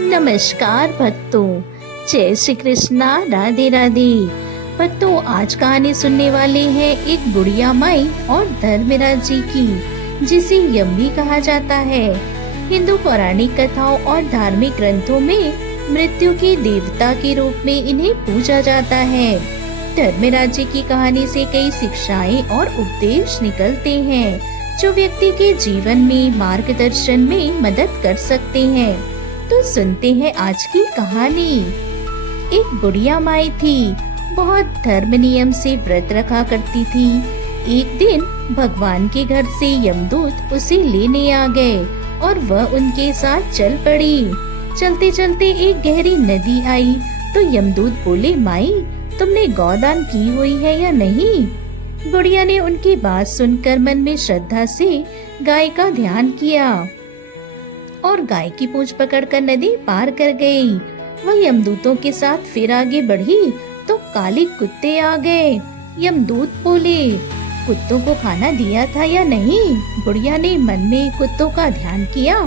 नमस्कार भक्तों, जय श्री कृष्णा, राधे राधे। भक्तों, आज कहानी सुनने वाले हैं एक बुढ़िया माई और धर्मराज जी की, जिसे यम भी कहा जाता है। हिंदू पौराणिक कथाओं और धार्मिक ग्रंथों में मृत्यु के देवता के रूप में इन्हें पूजा जाता है। धर्मराज जी की कहानी से कई शिक्षाएं और उपदेश निकलते हैं, जो व्यक्ति के जीवन में मार्गदर्शन में मदद कर सकते हैं। तो सुनते हैं आज की कहानी। एक बुढ़िया माई थी, बहुत धर्म नियम से व्रत रखा करती थी। एक दिन भगवान के घर से यमदूत उसे लेने आ गए और वह उनके साथ चल पड़ी। चलते चलते एक गहरी नदी आई तो यमदूत बोले, माई तुमने गौदान की हुई है या नहीं? बुढ़िया ने उनकी बात सुनकर मन में श्रद्धा से गाय का ध्यान किया और गाय की पूंछ पकड़कर नदी पार कर गई। वह यमदूतों के साथ फिर आगे बढ़ी तो काले कुत्ते आ गए। यमदूत बोले, कुत्तों को खाना दिया था या नहीं? बुढ़िया ने मन में कुत्तों का ध्यान किया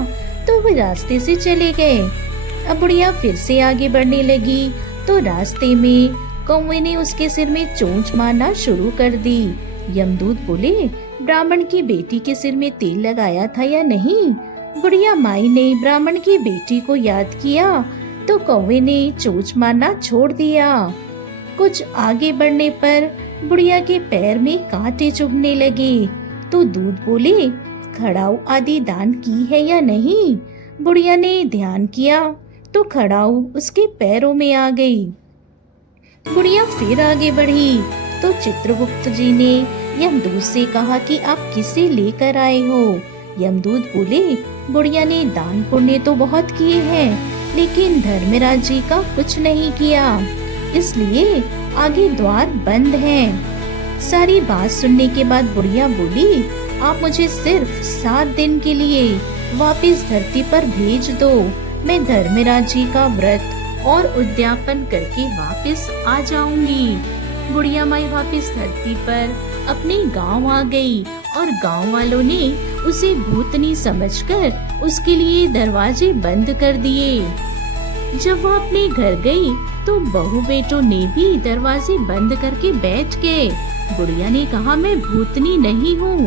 तो वे रास्ते से चले गए। अब बुढ़िया फिर से आगे बढ़ने लगी तो रास्ते में कौवे ने उसके सिर में चोंच मारना शुरू कर दी। यमदूत बोले, ब्राह्मण की बेटी के सिर में तेल लगाया था या नहीं? बुढ़िया माई ने ब्राह्मण की बेटी को याद किया तो कौवे ने चोंच मारना छोड़ दिया। कुछ आगे बढ़ने पर बुढ़िया के पैर में कांटे चुभने लगे तो दूध बोले, खड़ाऊ आदि दान की है या नहीं? बुढ़िया ने ध्यान किया तो खड़ाऊ उसके पैरों में आ गई। बुढ़िया फिर आगे बढ़ी तो चित्रगुप्त जी ने यमदूत से कहा कि आप किसे लेकर आए हो? यमदूत बोले, बुढ़िया ने दान पुण्य तो बहुत किए हैं, लेकिन धर्मराज जी का कुछ नहीं किया, इसलिए आगे द्वार बंद हैं। सारी बात सुनने के बाद बुढ़िया बोली, आप मुझे सिर्फ 7 दिन के लिए वापस धरती पर भेज दो। मैं धर्मराज जी का व्रत और उद्यापन करके वापस आ जाऊंगी। बुढ़िया माई वापस धरती पर अपने गांव आ गई और गांव वालों ने उसे भूतनी समझकर उसके लिए दरवाजे बंद कर दिए। जब वह अपने घर गई तो बहू बेटों ने भी दरवाजे बंद करके बैठ गए। बुढ़िया ने कहा, मैं भूतनी नहीं हूँ,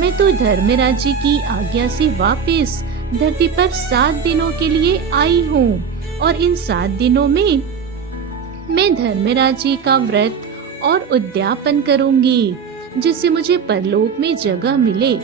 मैं तो धर्मराज जी की आज्ञा से वापस धरती पर 7 दिनों के लिए आई हूँ और इन 7 दिनों में मैं धर्मराज जी का व्रत और उद्यापन करूंगी, जिससे मुझे परलोक में जगह मिले।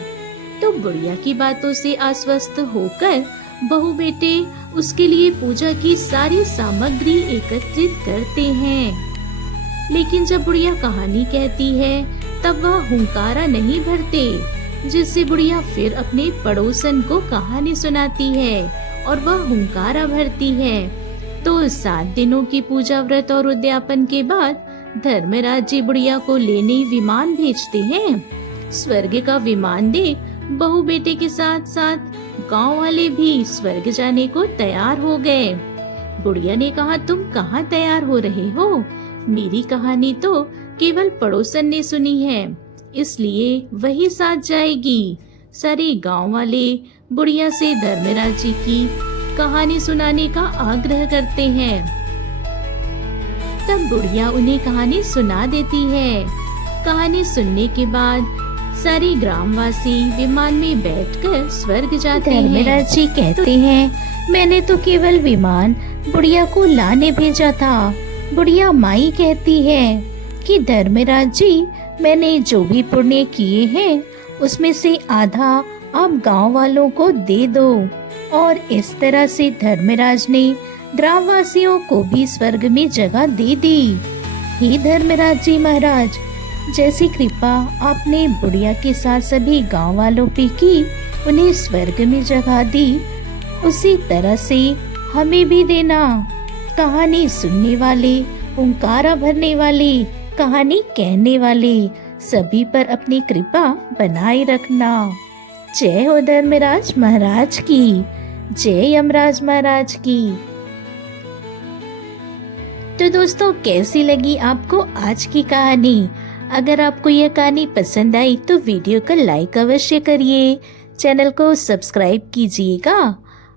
तो बुढ़िया की बातों से आश्वस्त होकर बहू बेटे उसके लिए पूजा की सारी सामग्री एकत्रित करते हैं। लेकिन जब बुढ़िया कहानी कहती है तब वह हुंकारा नहीं भरते, जिससे बुढ़िया फिर अपने पड़ोसन को कहानी सुनाती है और वह हुंकारा भरती है। तो 7 दिनों की पूजा व्रत और उद्यापन के बाद धर्मराज जी बुढ़िया को लेने विमान भेजते हैं। स्वर्ग का विमान देख बहू बेटे के साथ साथ गांव वाले भी स्वर्ग जाने को तैयार हो गए। बुढ़िया ने कहा, तुम कहाँ तैयार हो रहे हो? मेरी कहानी तो केवल पड़ोसन ने सुनी है, इसलिए वही साथ जाएगी। सारे गांव वाले बुढ़िया से धर्मराज जी की कहानी सुनाने का आग्रह करते हैं। तब बुढ़िया उन्हें कहानी सुना देती है। कहानी सुनने के बाद सारे ग्रामवासी विमान में बैठकर स्वर्ग जाते हैं। धर्मराज जी कहते हैं, मैंने तो केवल विमान बुढ़िया को लाने भेजा था। बुढ़िया माई कहती है कि धर्मराज जी, मैंने जो भी पुण्य किए हैं उसमें से आधा आप गांव वालों को दे दो। और इस तरह से धर्मराज ने ग्रामवासियों को भी स्वर्ग में जगह दे दी। हे धर्मराज जी महाराज, जैसी कृपा आपने बुढ़िया के साथ सभी गांव वालों पे की, उन्हें स्वर्ग में जगह दी, उसी तरह से हमें भी देना। कहानी सुनने वाले, हुंकारा भरने वाले, कहानी कहने वाले सभी पर अपनी कृपा बनाए रखना। जय हो धर्मराज महाराज की, जय यमराज महाराज की। तो दोस्तों, कैसी लगी आपको आज की कहानी? अगर आपको यह कहानी पसंद आई तो वीडियो को लाइक अवश्य करिए, चैनल को सब्सक्राइब कीजिएगा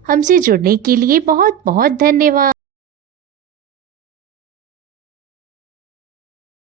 हमसे जुड़ने के लिए बहुत बहुत धन्यवाद।